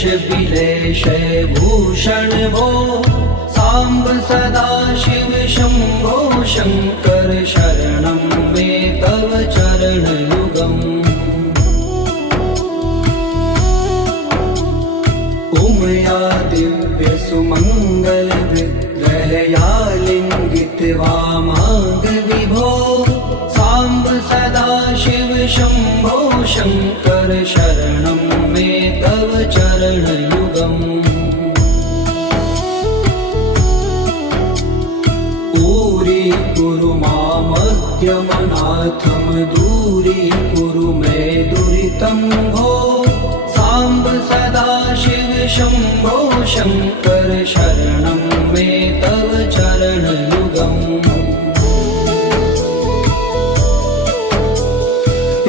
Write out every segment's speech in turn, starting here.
विलेशे भूषण भो साम्ब सदा शिव शम्भो शङ्कर शरणं मे तव चरणयुगम् उमया दिव्य सुमङ्गल विग्रहया लिङ्गित वामाङ्ग विभो साम्ब सदा शिव शम्भो शङ्कर शरणं मे तव चरणयुगम् दूरी मामद्यमनाथं दूरीकुरु मे दुरितं भो साम्ब सदा शिव शम्भो शङ्कर शरणं मे तव चरणयुगम्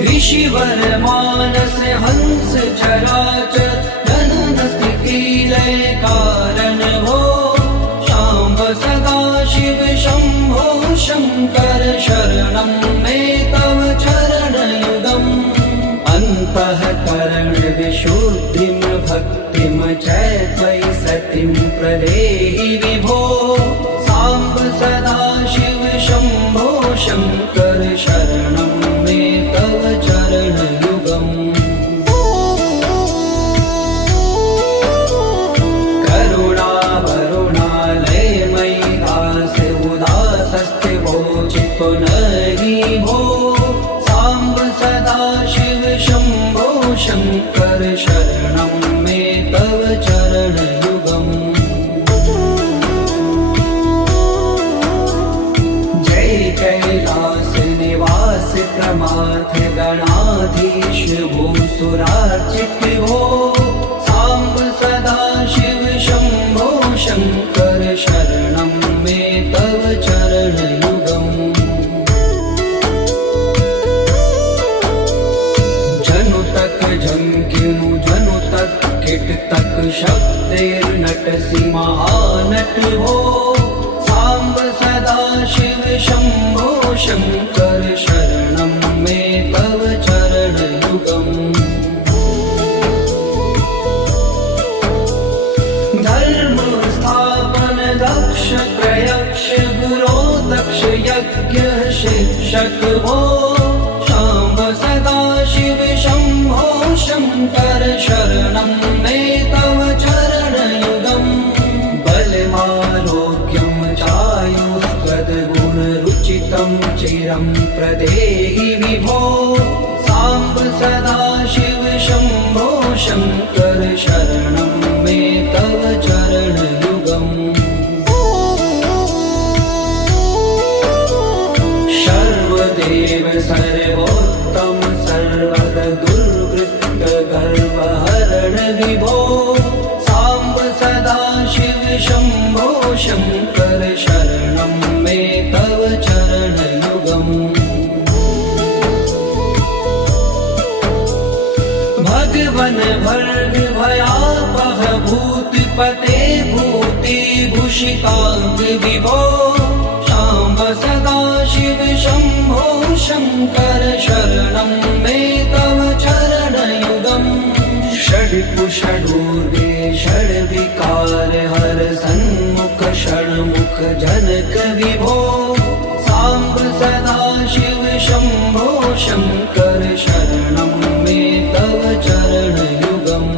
ऋषिवर मानस हंस चराचर जनन स्थिति लय कारण भो शाम्ब सदा शिव शम्भो शङ्कर शरणं मे तव चरणयुगम् अन्तःकरण विशुद्धिं भक्तिं च त्वयि सतिं प्रदेहि विभो साम्ब सदा शिव शम्भो शङ्कर शरणं मे तव चरणयुगम् पुनरि भो साम्ब सदा शिव शम्भो शङ्कर शरणं मे तव चरणयुगम् जय कैलास निवास प्रमाथ गणाधीश भूसुरार्चित भो साम्ब सदा शिव शम्भो शङ्कर शरणं मे तव चरणयुगम् झंकिनु जनु तक किट तक शब्दैर्नटसि महानट भो साम्ब सदा शिव शम्भो शङ्कर शरणं मे तव चरणयुगम् धर्म स्थापन दक्ष प्रयक्ष गुरो दक्ष यज्ञ शिक्षक भो शाम्ब सदा शिव शम्भो शङ्कर शरणं मे तव चरणयुगम् बलमारोग्यं चायुस्त्वद्गुणरुचितं चिरं प्रदेहि विभो साम्ब सदा शिव शम्भो शङ्कर शरणं मे तव चरणयुगम् सर्वदेव सर्वोत्तम सर्वद दुर्वृत्त गर्वहरण विभो साम्ब सदा शिव शम्भो शङ्कर शरणं मे तव चरणयुगम् भगवन भर्ग भयापह भूतिपते भूतिभूषिताङ्ग विभो साम्ब सदा शिव शम्भो शङ्कर शरणं मे तव चरणयुगम् षड्पुषडूर्वे षड्विकार हर सन्मुख षण्मुख जनक विभो साम्ब सदा शिव शम्भो शङ्कर शरणं मे तव चरणयुगम्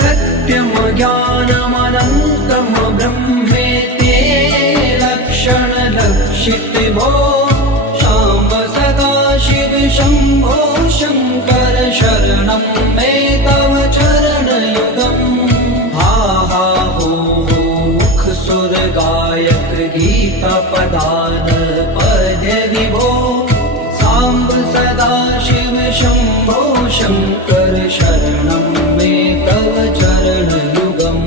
सत्यं ज्ञानमनन्तं ब्रह्मेति लक्षणलक्षित भो साम्ब सदा शिव शम्भो शङ्कर शरणं मे तव चरणयुगम् हा हा हो मुख सुर गायक गीता पदान पद्य विभो साम्ब सदा शिव शम्भो शङ्कर शरणं मे तव चरणयुगम्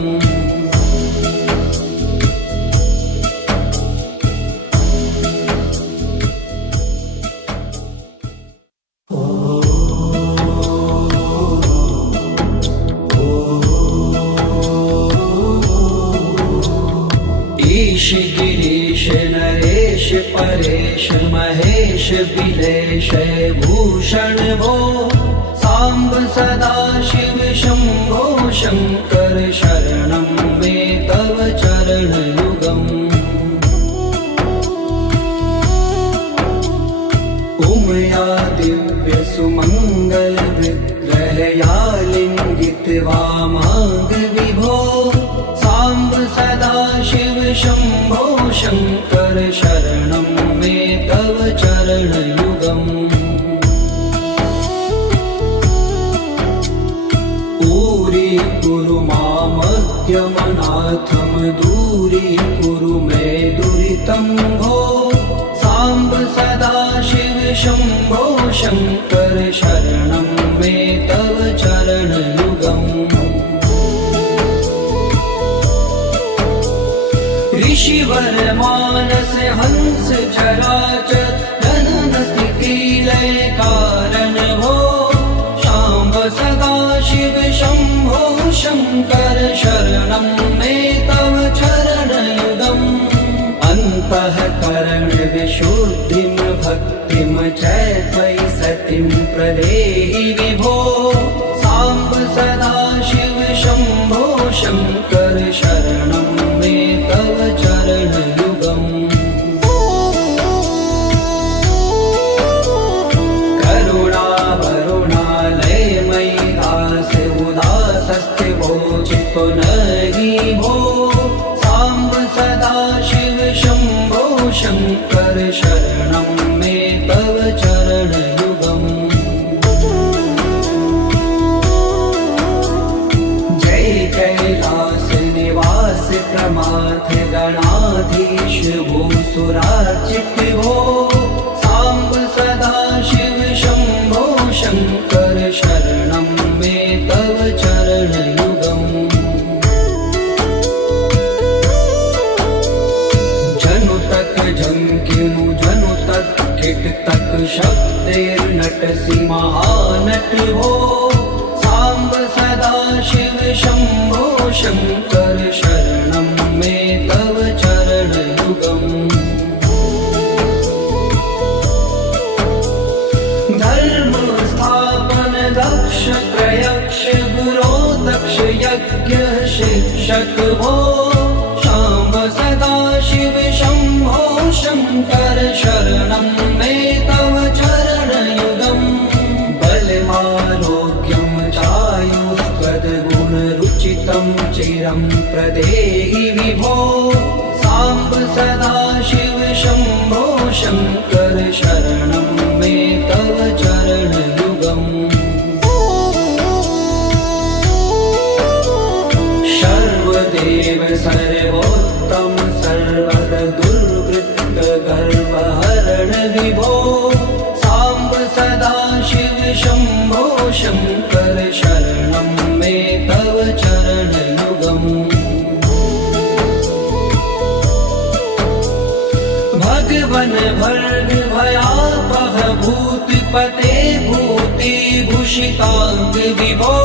बिलेश भूषण भो सांब सदा शिव शंभो शंकर शरणं मे तव चरणयुगम् उमया दिव्य सुमंगल विग्रहया लिंगित वामांग विभो सांब सदा शिव शंभो शंकर शरणं मे तव चरणयुगम् कुरु मामज्ञमनाथं दूरीकुरु मे दुरितं भो सांब सदा शिव शंभो शंकर शरणं मे तव चरणयुगम् ऋषिवर मानस हंस चराचर जनन स्थिति लय कारण भो सांब सदा शिव शंभो शंकर शरणं मे तव चरणयुगम् अन्तःकरण विशुद्धिं भक्तिं च त्वयि सतिं प्रदेहि विभो सांब सदा शिव शंभो शंकर शरणं मे तव चरणयुगम् चित्तो नहि भो सांब सदा शिव शंभो शंकर शरणं मे तव चरणयुगम् जय कैलास निवास प्रमाथ गणाधीश भूसुरार्चित भो सांब सदा शिव शंभो शंकर शरणं मे तव चरणयुगम् जनु तक झंकिनु जनु तक किट तक शब्देर्नटसि महानट भो सांब सदा शिव शंभो शंकर शरणं मे तव चरणयुगम् धर्म स्थापन दक्ष प्रयक्ष गुरो दक्ष यज्ञ शिक्षक भो सांब सदा शिव शंभो शंकर शरणं मे तव चरणयुगम् बलमारोग्यं चायुस्त्वद्गुणरुचितं चिरं प्रदेहि विभो सांब सदा शिव शंभो शंकर शरणं मे तव चरणयुगम् सर्वदेव सर्वोत्तम सर्वद दुर्वृत्त गर्वहरण विभो सांब सदा शिव शंभो शंकर शरणं मे तव चरणयुगम् भगवन भर्ग भयापह भूतिपते भूतिभूषितांग विभो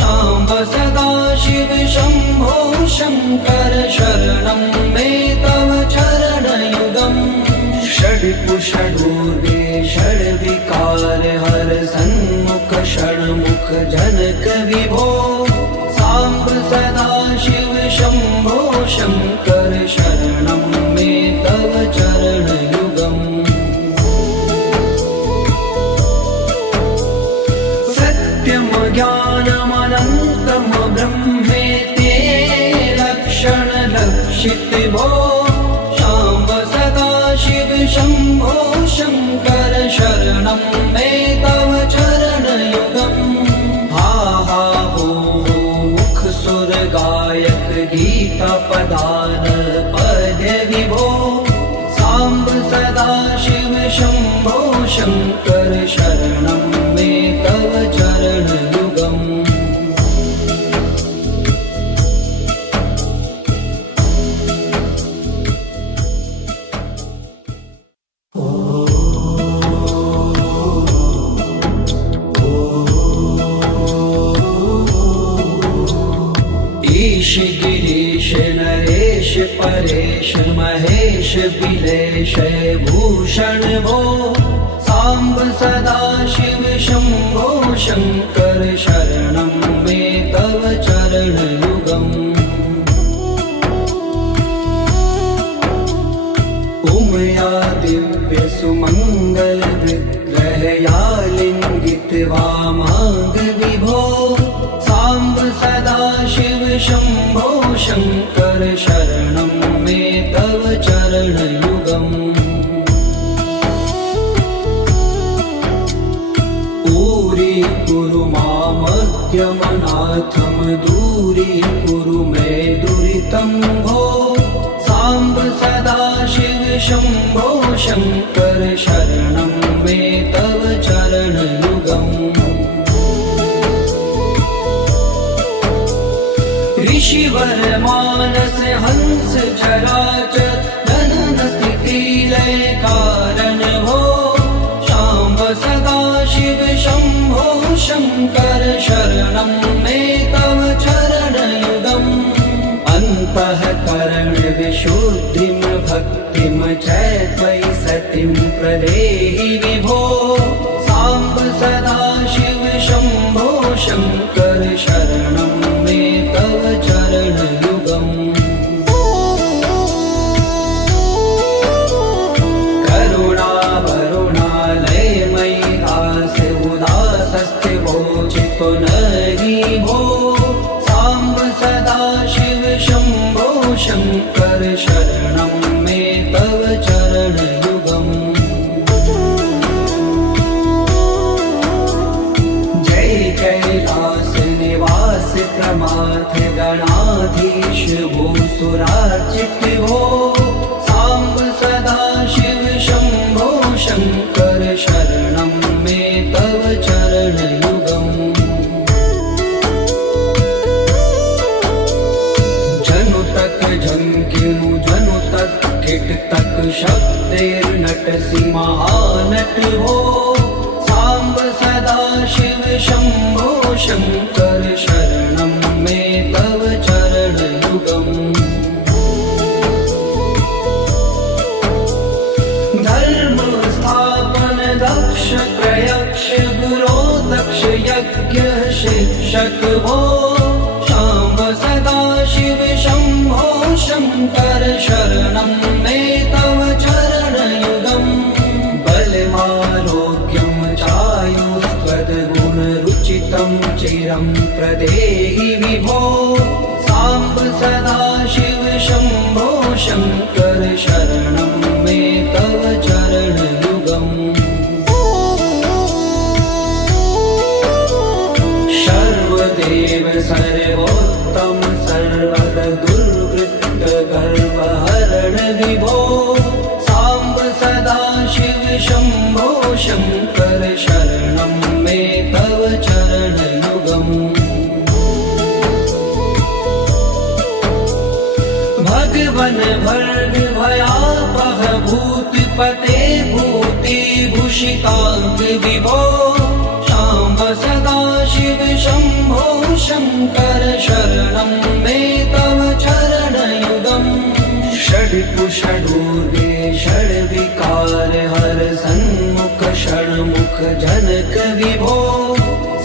सांब सदा शिव शंभो शंकर शरणं मे तव चरणयुगम् षड्पुषडूर्वे षड्विकार हर सन्मुख षण्मुख जनक विभो सांब सदा शिव शंभो शंकर शरणं मे तव चरणयुगम् सत्यं ज्ञानमनन्तं ब्रह्मेति लक्षण लक्षित भो सांब सदा शिव शंभो शंकर शरणं मे तव चरणयुगम् हा हा हो मुख सुर गायक गीता पदान पद्य विभो सांब सदा शिव शंभो शंकर शरणं मे तव चरणयुगम् ईश गिरीश नरेश परेश महेश बिलेश भूषण भो साम्ब सदा शिव शम्भो शङ्कर शरणं मे तव चरणयुगम् उमया दिव्य सुमङ्गल विग्रहया लिङ्गित वामाङ्ग विभो साम्ब सदा शिव शम्भो शङ्कर शरणं मे तव चरणयुगम् कुरु मामज्ञमनाथं दूरीकुरु मे दुरितं भो साम्ब सदा शिव शम्भो शङ्कर शरणं मे तव चरणयुगम् ऋषिवर मानस हंस चराचर जनन स्थिति लय कारण भो शाम्ब सदा शिव शम्भो शङ्कर शरणं मे तव चरणयुगम् अन्तःकरण विशुद्धिं भक्तिं च त्वयि सतिं प्रदेहि विभो साम्ब सदा शिव शम्भो शङ्कर शरणं मे तव चरणयुगम् चितो नरि भो साम्ब सदा शिव शम्भो शङ्कर शरणं मे तव चरणयुगम् जय कैलास निवास प्रमाथ गणाधीश भूसुरार्चित भो साम्ब सदा शिव शम्भो शङ्कर शरणं मे तव चरणयुगम् जनु तक झंकिनु जनु तक किट तक शब्देर्नटसि महानट हो साम्ब सदा शिव शम्भो शङ्कर शरणं मे तव चरणयुगम् धर्म स्थापन दक्ष प्रयक्ष गुरो दक्ष यज्ञ शिक्षक भो शाम्ब सदा शिव शम्भो शङ्कर शरणं मे तव चरणयुगम् बलमारोग्यं चायुस्त्वद्गुणरुचितं चिरं प्रदेहि विभो साम्ब सदा शिव शम्भो शङ्कर शरणं मे तव चरणयुगम् सर्वदेव सर्वोत्तम सर्वर दुर्वृत्त गर्वहरण विभो साम्ब सदा शिव शम्भो शङ्कर शरणं मे तव चरणयुगम् भगवन भर्ग भयापह भूतपते भूतिभूषिताङ्ग विभो शाम्ब सदा शिव शम्भो शङ्कर शरणं मे तव चरणयुगम् षड्कुषडूर्वे षड्विकार हर सन्मुख षण्मुख जनक विभो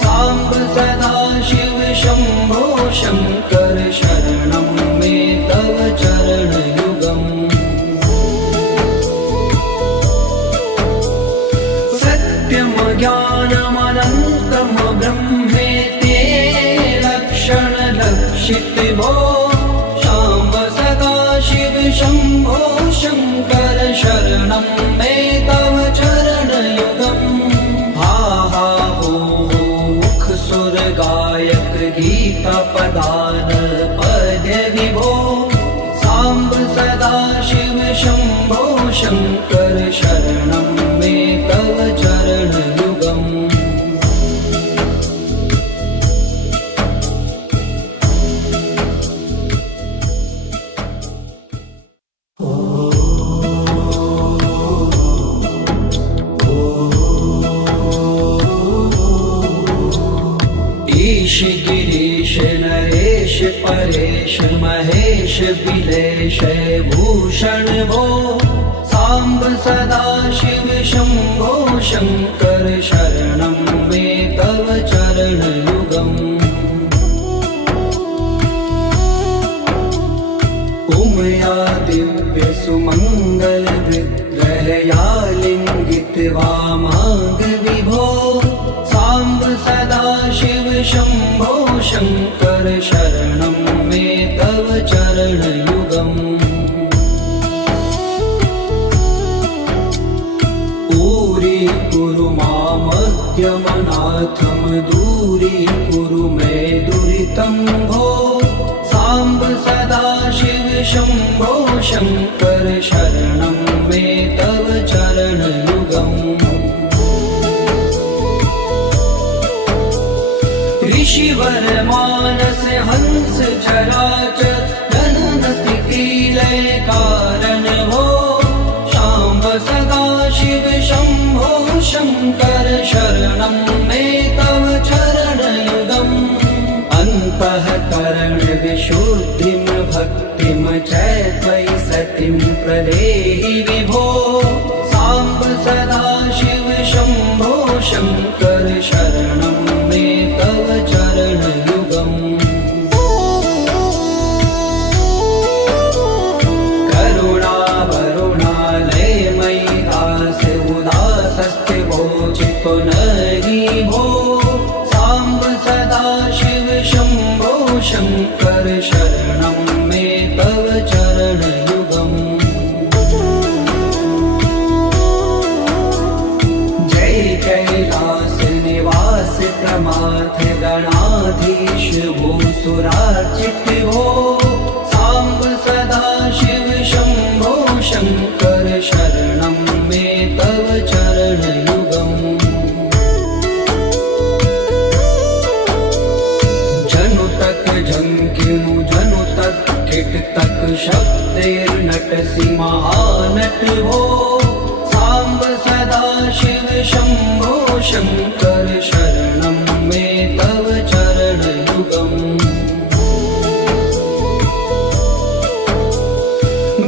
साम्ब सदा शिव शम्भो शङ्कर शरणं मे तव चरणयुगम् सत्यं ज्ञानमनन्तं ब्रह्मेति लक्षणलक्षित भो शाम्ब सदा शिव शम्भो शङ्कर शरणं मे तव चरणयुगम् हा हा हो मुख सुर गायक गीता पदान पद्य विभो साम्ब सदा शिव शम्भो शङ्कर शरणं मे तव चरणयुगम् ईश गिरीश नरेश परेश महेश बिलेश भूषण भो साम्ब सदा शिव शम्भो शङ्कर शरणं मे तव चरणयुगम् उमया दिव्य सुमङ्गल विग्रहया लिङ्गित्वा माग विभो साम्ब सदा शिव शम्भो शङ्कर शरणं मे तव चरणयुगम् कुरु मामद्यमनाथं दूरीकुरु मे दुरितं भो साम्ब सदा शिव शम्भो शङ्कर शरणं मे तव चरणयुगम् ऋषिवर मानस हंस चराचर जनन स्थिति लय कारण भो शाम्ब सदा शिव शम्भो शङ्कर शरणं मे तव चरणयुगम् अन्तःकरण विशुद्धिं भक्तिं च त्वयि सतिं प्रदेहि विभो साम्ब सदा शिव शम्भो शङ्कर शरणं मे तव चरणयुगम् नहि भो साम्ब सदा शिव शम्भो शङ्कर शरणं मे तव चरणयुगम् जय कैलास निवास प्रमाथ गणाधीश भूसुरार्चित भो साम्ब सदा शिव शम्भो शङ्कर शरणं मे तव चरणयुगम् झंकिनु जनु तक किट तक शब्दैर्नटसि महानट भो साम्ब सदा शिव शम्भो शङ्कर शरणं मे तव चरणयुगम्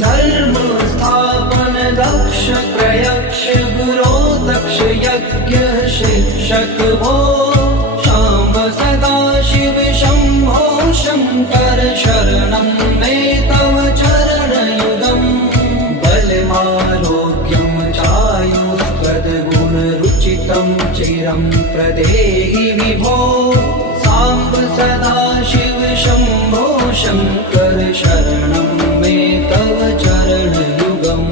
धर्म स्थापन दक्ष प्रयक्ष गुरो दक्ष यज्ञ शिक्षक भो शाम्ब सदा शिव शम्भो शङ्कर शरणं मे तव चरणयुगम् बलमारोग्यं चायुस्त्वद्गुणरुचितं चिरं प्रदेहि विभो साम्ब सदा शिव शम्भो शङ्कर शरणं मे तव चरणयुगम्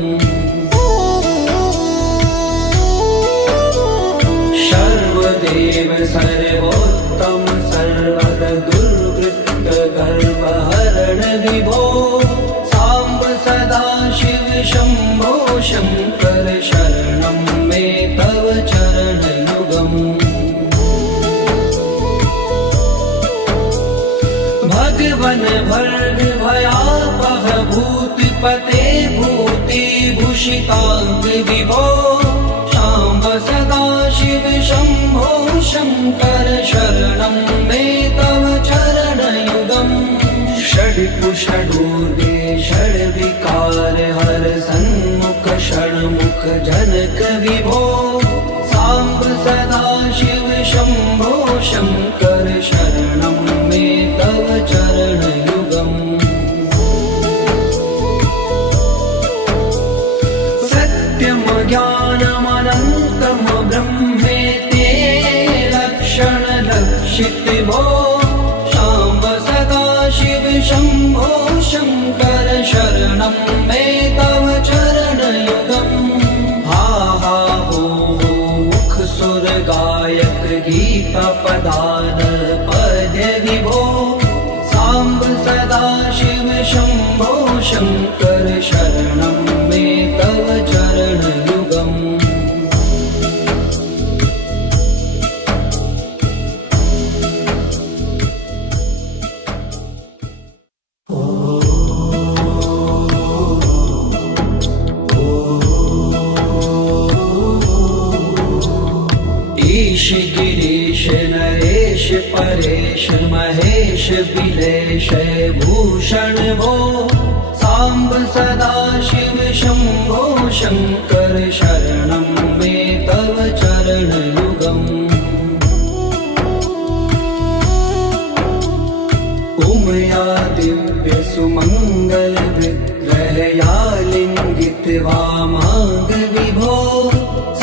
सर्वदेव सर्वोत्तम सर्वद दुर्वृत्त गर्वहरण विभो साम्ब सदा शिव शम्भो शङ्कर शरणं मे तव चरणयुगम् भगवन् भर्ग भयापह भूतिपते भूतिभूषिताङ्ग विभो शाम्ब सदा शिव शम्भो शङ्कर शरणं मे तव चरणयुगम् षड्पुषडूर्गे षड्विकार हर सन्मुख षण्मुख जनक विभो साम्ब सदा शिव शम्भो शङ्कर शरणं मे तव चरणयुगम् सत्यं ज्ञानमनन्तं ब्रह्मेति लक्षणलक्षित भो शाम्ब सदा शिव शम्भो शङ्कर शरणं मे तव चरणयुगम् हा हा हो मुख सुर गायक गीता पदान पद्य विभो साम्ब सदा शिव शम्भो शङ्कर शरणं मे तव चरणयुगम् ईश गिरीश नरेश परेश महेश बिलेश भूषण भो साम्ब सदा शिव शम्भो शङ्कर शरणं मे तव चरणयुगम् उमया दिव्य सुमङ्गल विग्रहया लिङ्गित वामांग विभो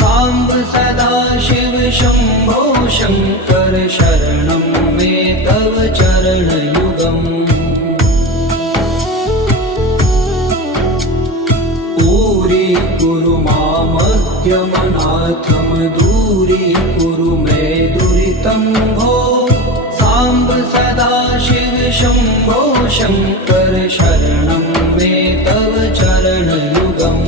साम्ब सदा शिव शम्भो शङ्कर शरणं मे तव चरणयुगम् कुरु मामज्ञमनाथं दूरीकुरु मे दुरितं भो साम्ब सदा शिव शम्भो शङ्कर शरणं मे तव चरणयुगम्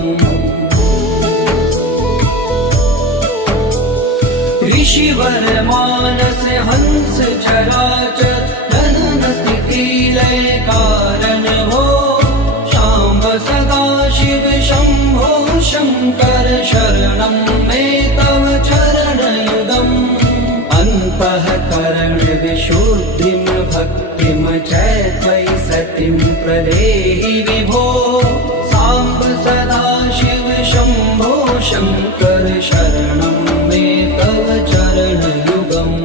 ऋषिवर मानस हंस चराचर जनन स्थिति लय कारण भो शाम्ब सदा शिव शम्भो शङ्कर शरणं मे तव चरणयुगम् अन्तःकरण विशुद्धिं भक्तिं च त्वयि सतिं प्रदेहि विभो साम्ब सदा शिव शम्भो शङ्कर शरणं मे तव चरणयुगम्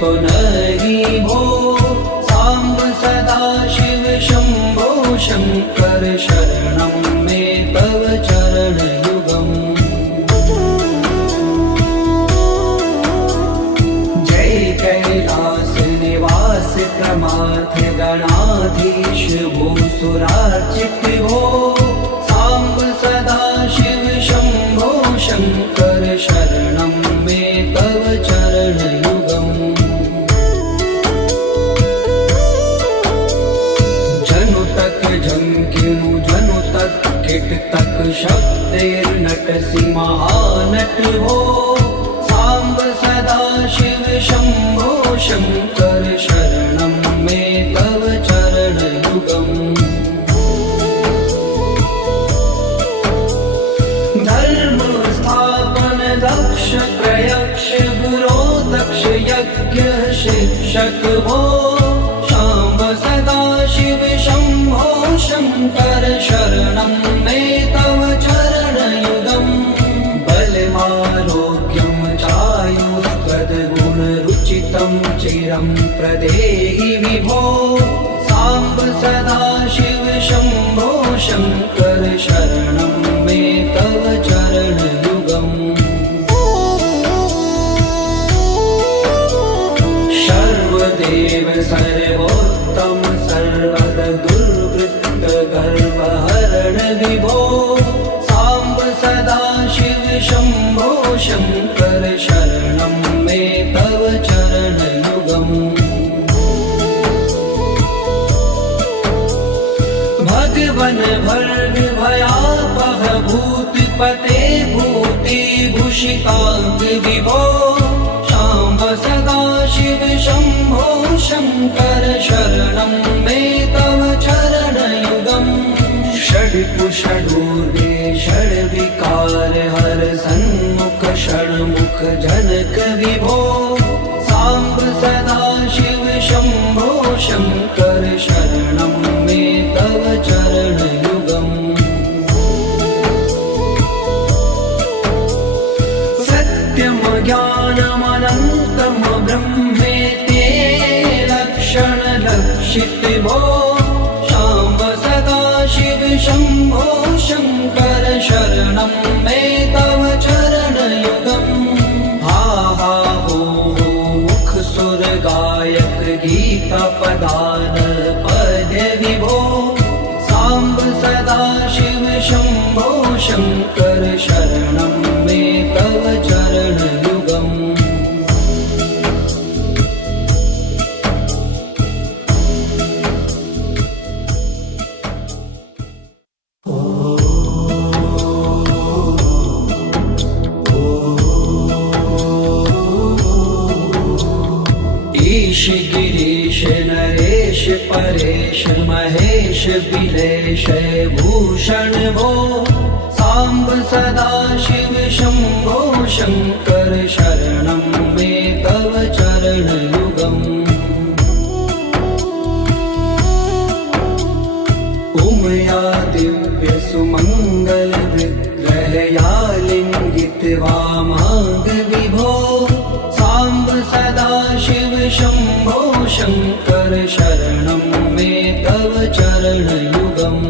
पुनरि भो साम्ब सदा शिव शम्भो शङ्कर शरणं मे तव चरणयुगम् जय कैलास निवास प्रमाथ गणाधीश भूसुरार्चित भो साम्ब सदा शिव शम्भो शङ्कर शरणं मे तव चरणयुगम् झंकिनु जनु तक किट तक शब्देर्नटसि महानट हो साम्ब सदा शिव शम्भो शङ्कर शरणं मे तव चरणयुगम् धर्म स्थापन दक्ष प्रयक्ष गुरो दक्ष यज्ञ शिक्षक भो शाम्ब सदा शिव शम्भो शङ्कर शरणं मे तव चरणयुगम् बलमारोग्यं चायुस्त्वद्गुणरुचितं चिरं प्रदेहि विभो साम्ब सदा शिव शम्भो शङ्कर शरणं मे तव चरणयुगम् सर्वदेव सर्वोत्तम सर्वद दुर्वृत्त गर्वहरण विभो साम्ब सदा शिव शम्भो शङ्कर शरणं मे तव चरणयुगम् भगवन भर्ग भयापह भूतिपते भूतिभूषिताङ्ग विभो शाम्ब सदा शिव शम्भो शङ्कर शरणं मे तव चरणयुगम् षड्पुषडूर्वे षड्विकार हर सन्मुख षण्मुख जनक विभो साम्ब सदा शिव शम्भो शङ्कर शरणं मे तव चरणयुगम् सत्यं ज्ञानमनन्तं ब्रह्मेते लक्षणलक्षित भो शाम्ब सदा शिव शम्भो शङ्कर शरणं मे तव चरणयुगम् हा हा हो मुख सुर गायक गीता पदान पद्य विभो साम्ब सदा शिव शम्भो शङ्कर शरणं मे तव चरणयुगम् ईश गिरीश नरेश परेश महेश बिलेश भूषण भो साम्ब सदा शिव शम्भो शङ्कर शरणं मे तव चरणयुगम् उमया दिव्य सुमङ्गल विग्रहया लिङ्गित वामाङ्ग विभो साम्ब सदा शिव शम्भो शङ्कर शरणं मे तव चरणयुगम्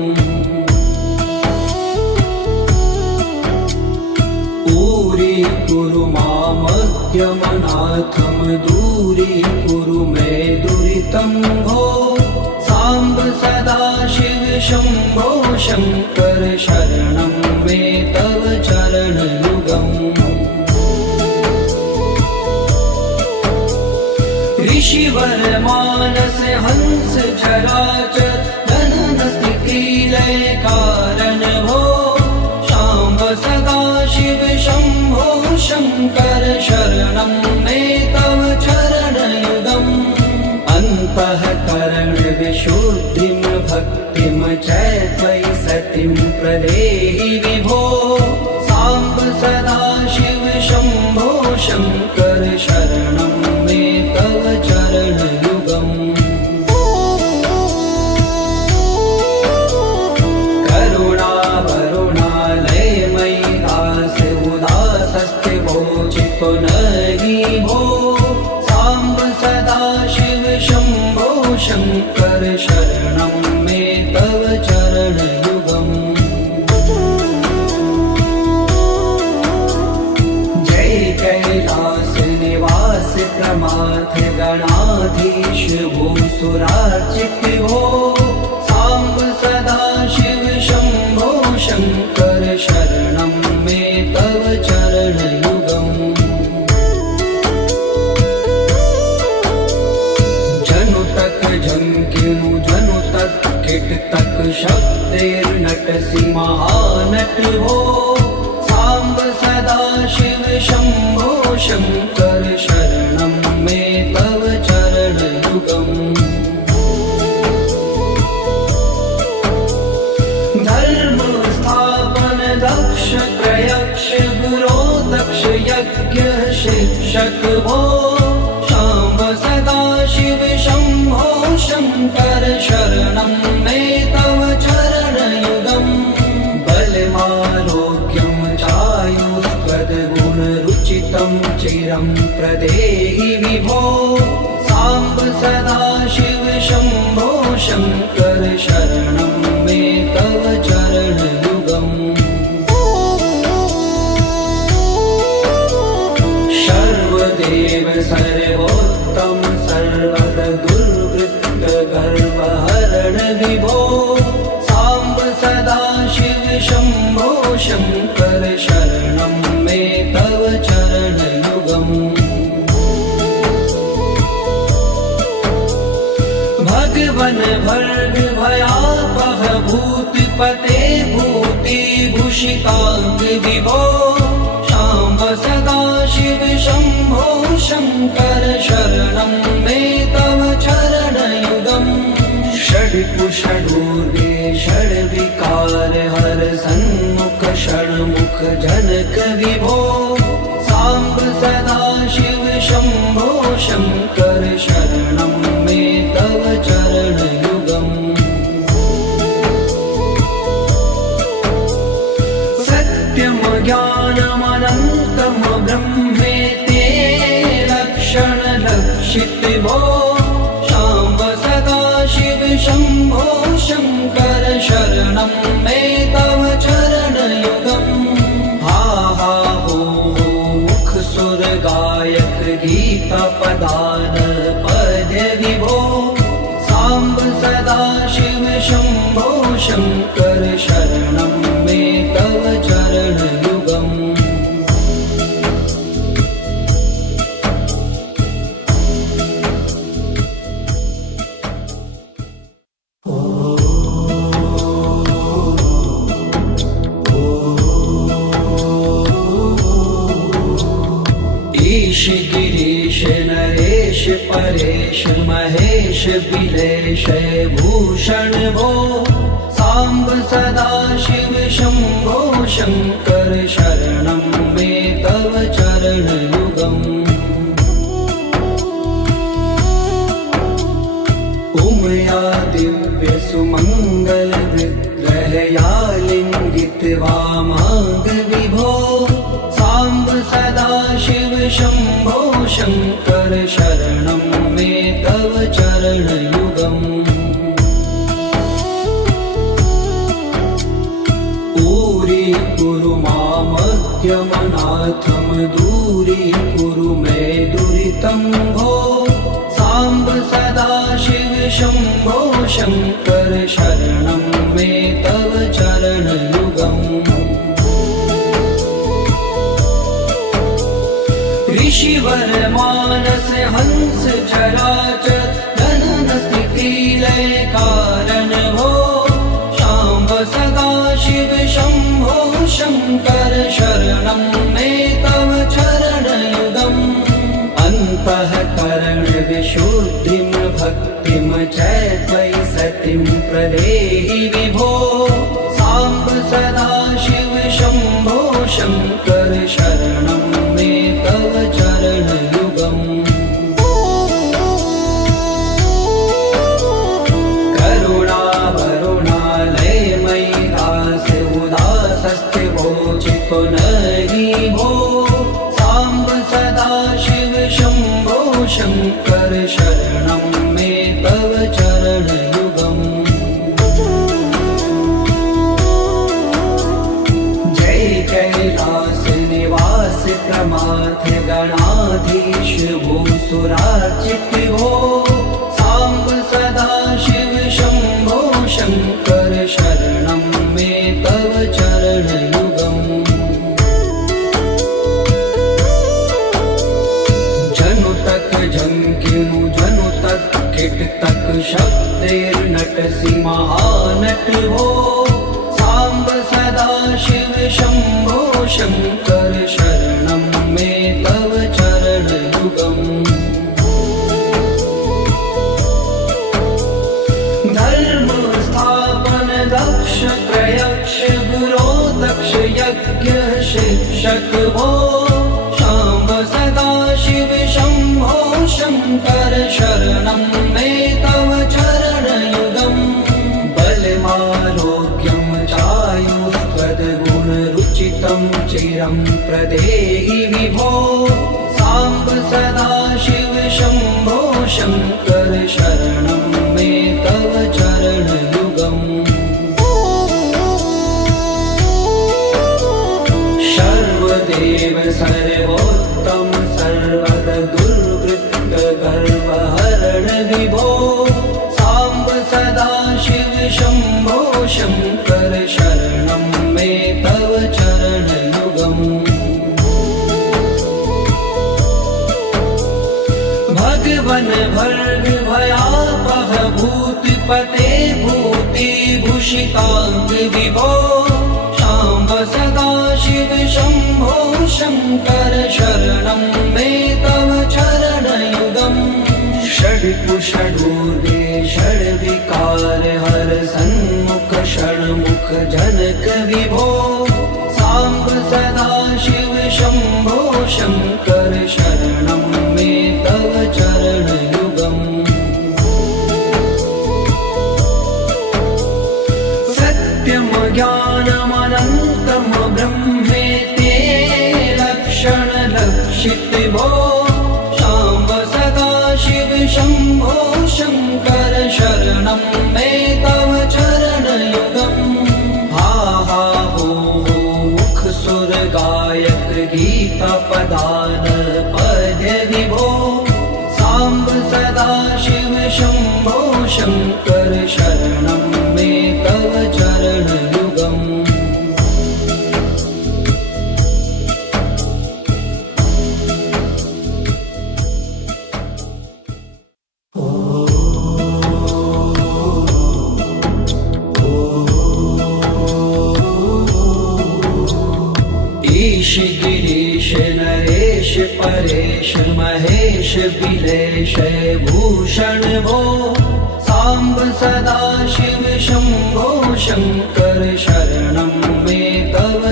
कुरु मामज्ञमनाथं दूरीकुरु मे दुरितं भो साम्ब सदा शिव शम्भो शङ्कर शरणं मे तव चरणयुगम् ऋषिवर मानस हंस चराचर जनन स्थिति लय कारण भो शाम्ब सदा शिव शम्भो शङ्कर शरणं मे तव चरणयुगम् अन्तःकरण विशुद्धिं भक्तिं च त्वयि सतिं प्रदेहि विभो साम्ब सदा शिव शम्भो शङ्कर शरणं मे तव चरणयुगम् नहि भो साम्ब सदा शिव शम्भो शङ्कर शरणं मे तव चरणयुगम् जय कैलास निवास प्रमाथ गणाधीश भूसुरार्चित भो साम्ब सदा शिव शम्भो शङ्कर शरणं मे तव चरणयुगम् झंकिनु जनु तक किट तक शब्देर्नटसि महानट हो साम्ब सदा शिव शम्भो शङ्कर शरणं मे तव चरणयुगम् धर्म स्थापन दक्ष प्रयक्ष गुरो दक्ष यज्ञ शिक्षक भो शाम्ब सदा शिव शम्भो शङ्कर शरणं मे तव चरणयुगम् बलमारोग्यं चायुस्त्वद्गुणरुचितं चिरं प्रदेहि विभो साम्ब सदा शिव शम्भो शङ्कर शरणं मे तव चरणयुगम् सर्वदेव सर्वोत्तम सर्वद दुर्वृत्त गर्वहरण विभो साम्ब सदा शिव शम्भो शङ्कर शरणं मे तव चरणयुगम् भगवन् भर्ग भयापह भूतिपते भूतिभूषिताङ्ग विभो साम्ब सदा शिव शम्भो शङ्कर शरणं मे तव चरणयुगम् षड्कुषडूर्वे षड्विकार हर सन्मुख षण्मुख जनक विभो साम्ब सदा शिव शम्भो शङ्कर शरणं मे तव चरणयुगम् सत्यं ज्ञानमनन्तं ब्रह्मेते लक्षणलक्षित भो शाम्ब सदा शिव शम्भो शङ्कर शरणं मे तव चरणयुगम् हा हा हो मुख सुर गायक गीता पदान पद्य विभो साम्ब सदा शिव शम्भो शङ्कर शरणं मे तव चरणयुगम् ईश गिरीश नरेश परेश महेश बिलेश भूषण भो साम्ब सदा शिव शम्भो शङ्कर शरणं मे तव चरणयुगम् उमया दिव्यसुमङ्गलविग्रहया लिङ्गितवामाङ्गविभो साम्ब सदाशिव शम्भो शङ्कर शरणं मे तव चरणयुगम् दूरी मामद्यमनाथं दूरीकुरु मे दुरितं भो साम्ब सदाशिव शम्भो शङ्कर शरणं मे तव चरणयुगम् ऋषिवर मानस हंस चराचर जनन स्थिति लय कारण भो शाम्ब सदाशिव शम्भो शङ्कर शरणं मे तव चरणयुगम् अन्तःकरण विशुद्धिं भक्तिं च त्वयि सतिं प्रदेहि विभो साम्ब सदाशिव शम्भो शङ्कर शरणं मे तव चरणयुगम् पुनरि भो साम्ब सदाशिव शम्भो शङ्कर शरणं मे तव चरणयुगम् जय कैलास निवास प्रमाथ गणाधीश भूसुरार्चित भो साम्ब सदाशिव शम्भो शङ्कर शरणं मे तव चरणयुगम् झंकिनु जनु तक किट तक शब्देर्नटसि महानट हो साम्ब सदाशिव शम्भो शङ्कर शरणं मे तव चरणयुगम् धर्म स्थापन दक्ष प्रयक्ष गुरो दक्ष यज्ञ शिक्षक भो शाम्ब सदाशिव शम्भो शङ्कर शरणं मे तव चरणयुगम् बलमारोग्यं चायुस्त्वद्गुणरुचितं चिरं प्रदेहि विभो साम्ब सदाशिव शम्भो शङ्कर शरणं मे तव चरणयुगम् सर्वदेव सर्वोत्तम सर्वद दुर्वृत्त गर्वहरण विभो साम्ब सदाशिव शम्भो शङ्कर शरणं मे तव चरणयुगम् भगवन् भर्ग भयापह भूतिपते भूतिभूषिताङ्ग विभो साम्ब सदाशिव शम्भो शङ्कर शरणं मे तव चरणयुगम् षड्कुषडूर्वे षड्विकार हर सन्मुख षण्मुख जनक विभो साम्ब सदाशिव शम्भो शङ्कर शरणं मे तव चरणयुगम् सत्यं ज्ञानमनन्तं ब्रह्मेति लक्षणलक्षित भो साम्ब सदाशिव शम्भो शङ्कर शरणं मे तव चरणयुगम् हा हा हो मुख सुर गायक गीता पदान पद्य विभो साम्ब सदाशिव शम्भो शङ्कर शरणं मे तव चरणयुगम् ईश गिरीश नरेश परेश महेश बिलेश भूषण भो साम्ब सदाशिव शम्भो शङ्कर शरणं मे तव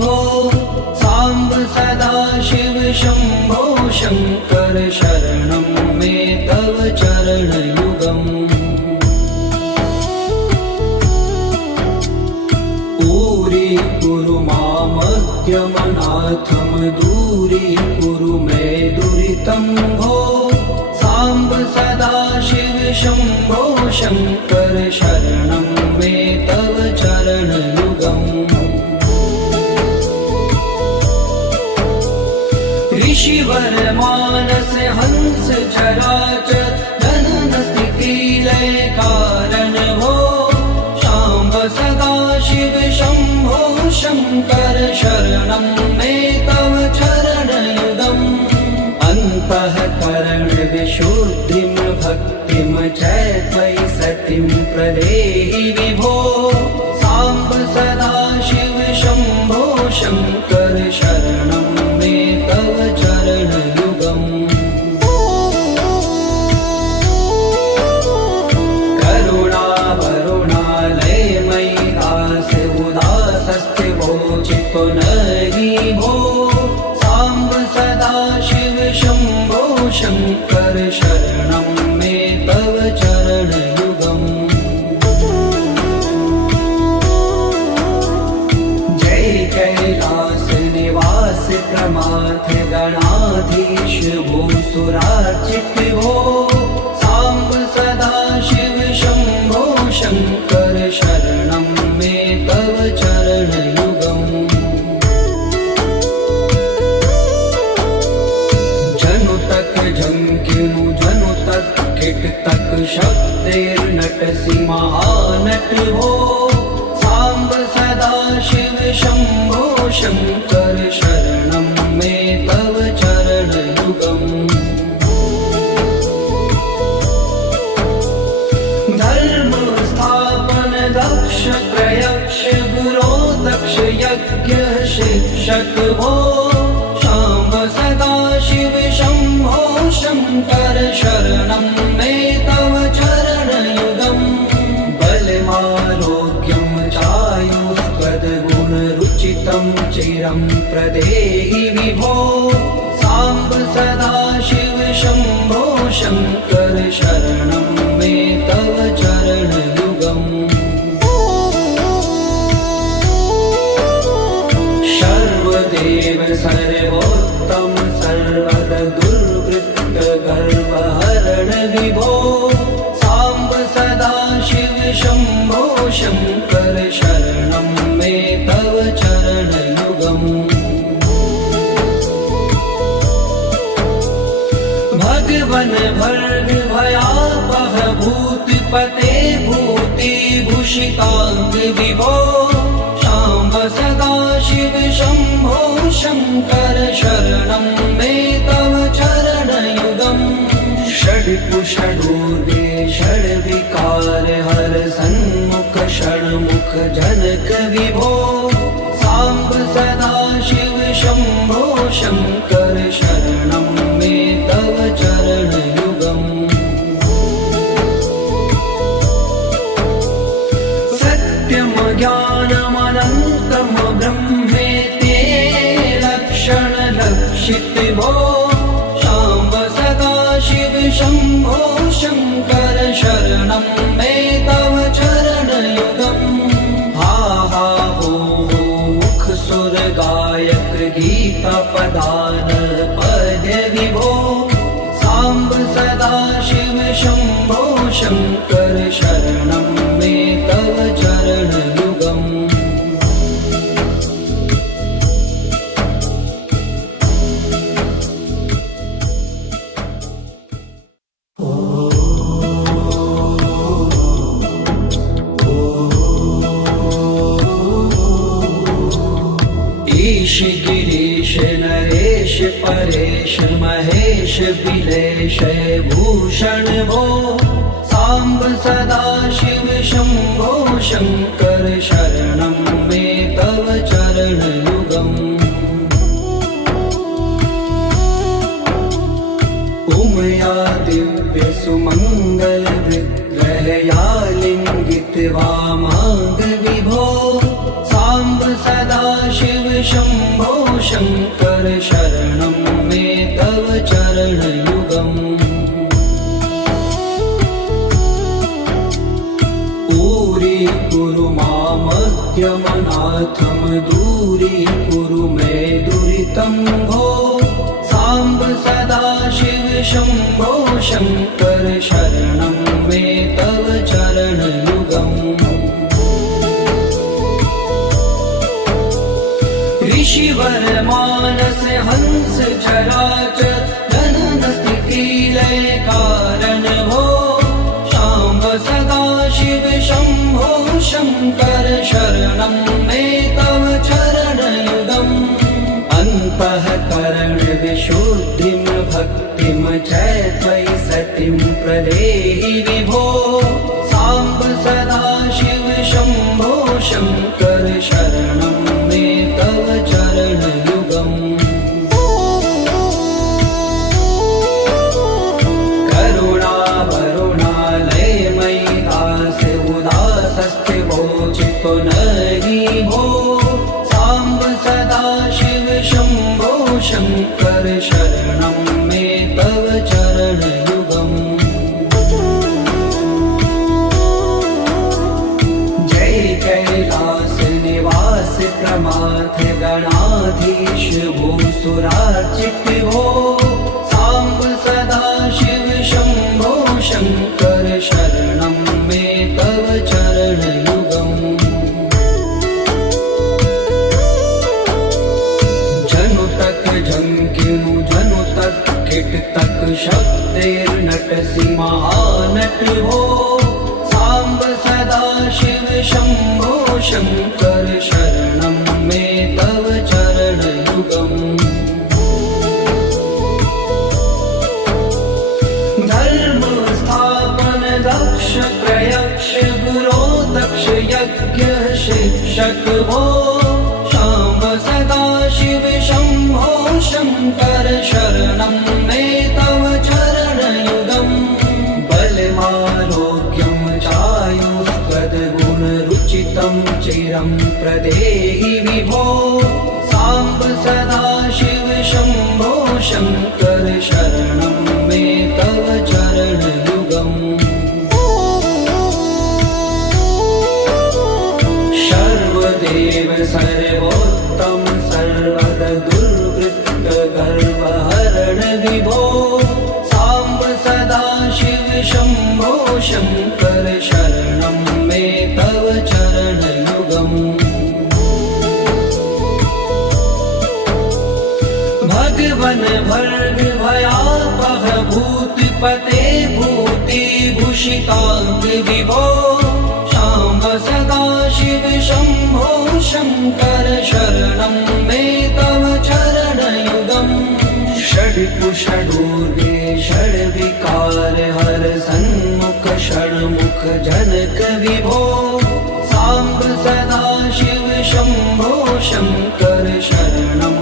विभो साम्ब सदा शिव शम्भो शङ्कर शरणं मे तव चरणयुगम् दूरीकुरु मामज्ञमनाथं दूरीकुरु मे दुरितं भो साम्ब सदा शिव शम्भो शङ्कर शरणं मे तव चरणयुगम् ऋषिवर मानस हंस चराचर जनन स्थिति लय कारण भो शाम्ब सदा शिव शम्भो शङ्कर शरणं मे तव चरणयुगम् अन्तःकरण विशुद्धिं भक्तिं च त्वयि सतिं प्रदेहि विभो साम्ब सदा शिव शम्भो शङ्कर शरणं मे तव चरणयुगम् करुणावरुणालयमयि दास उदासस्थिवो चित्तो नहि भो साम्ब सदा शिव शम्भो शङ्कर शरणं मे तव चरणयुगम् जय कैलास निवास प्रमाथ गणाधीश भूसुरार्चित भो साम्ब सदा शिव शम्भो शङ्कर शरणं मे तव चरणयुगम् जनु तक झंकिनु जनु तक किट तक शब्दैर्नटसि महानट हो साम्ब सदा शिव शम्भो शङ्कर शरणं मे तव चरणयुगम् धर्म स्थापन दक्ष प्रयक्ष गुरो दक्ष यज्ञ शिक्षक भो शाम्ब सदा शिव शम्भो शङ्कर शरणं मे तव चरणयुगम् बलमारोग्यं चायुष्पदगुणरुचितं चिरं प्रदेहि विभो साम्ब सदा शिव शम्भो शङ्कर शरणं मे तव चरणयुगम् सर्वदेव सर्वोत्तम सर्वद दुर्वृत्त गर्वहरण विभो साम्ब सदा शिव शम्भो शङ्कर शरणं मे तव चरणयुगम् भगवन भर्ग भयापह भूतिपते भूतिभूषिताङ्ग विभो शाम्ब सदा शिव शम्भो शङ्कर शरणं मे तव चरणयुगम् षड्कुषडूर्वे षड्विकार हर सन्मुख षण्मुख जनक विभो साम्ब सदा शिव शम्भो शङ्कर शरणं मे तव चरणयुगम् सत्यं ज्ञानमनन्तं ब्रह्मेति लक्षणलक्षित भो शाम्ब सदा शिव शम्भो शङ्कर शरणं मे तव चरणयुगम् हा हा हो मुख सुर गायक गीता पदान पद्य विभो साम्ब सदा शिव शम्भो शङ्कर शरणं मे तव चरणयुगम् ईश गिरीश नरेश परेश महेश बिलेश भूषण भो साम्ब सदा शिव शम्भो शङ्कर शरणं मे तव चरणयुगम् उमया दिव्य सुमङ्गल विग्रहया लिङ्गित वामाङ्ग विभो साम्ब सदा शिव शम्भो शङ्कर शरणं मे तव चरणयुगम् दूरीकुरु मामद्यमनाथं दूरीकुरु मे दुरितं भो साम्ब सदा शिव शम्भो शङ्कर शरणं मे तव चरणयुगम् ऋषिवर मानस हंस चराचर जनन स्थिति लय कारण भो शाम्ब सदा शिव शम्भो शङ्कर शरणं मे तव चरणयुगम् अन्तःकरण विशुद्धिं भक्तिं च त्वयि सतिं प्रदेहि विभो साम्ब सदा शिव शम्भो शङ्कर शरणं मे तव चरणयुगम् करुणा वरुणालयमयि दास उदासस्ते वोचितो नहि भो साम्ब सदा शिव शम्भो शङ्कर शरणं मे तव चरणयुगम् जय कैलास निवास प्रमाथ गणाधीश भूसुरार्चित भो साम्ब सदा शिव शम्भो शङ्कर शरणं मे तव चरणयुगम् जनु तक झंकिनु जनु तक किट तक शब्दैर्नटसि महानट भो साम्ब सदा शिव शम्भो शङ्कर शरणं मे तव चरणयुगम् धर्म स्थापन दक्ष प्रयक्ष गुरो दक्ष यज्ञ शिक्षक भो शाम्ब सदा शिव शम्भो शङ्कर शरणं मे तव चरणयुगम् बलमारोग्यं चायुस्त्वद्गुणरुचितं चिरं प्रदेहि विभो साम्ब सदा शिव शम्भो शङ्कर शरणं मे तव चरणयुगम् सर्वदेव सर्वोत्तम सर्वद दुर्वृत्त गर्वहरण विभो साम्ब सदा शिव शम्भो शङ्कर शरणं मे तव चरणयुगम् भगवन भर्ग भयापह भूतिपते भूतिभूषिताङ्ग विभो शाम्ब सदा शिव शम्भो शङ्कर शरणं मे तव चरणयुगम् षड्कुषडूर्गे षड्विकार हर सन्मुख षण्मुख जनक विभो साम्ब सदा शिव शम्भो शङ्कर शरणं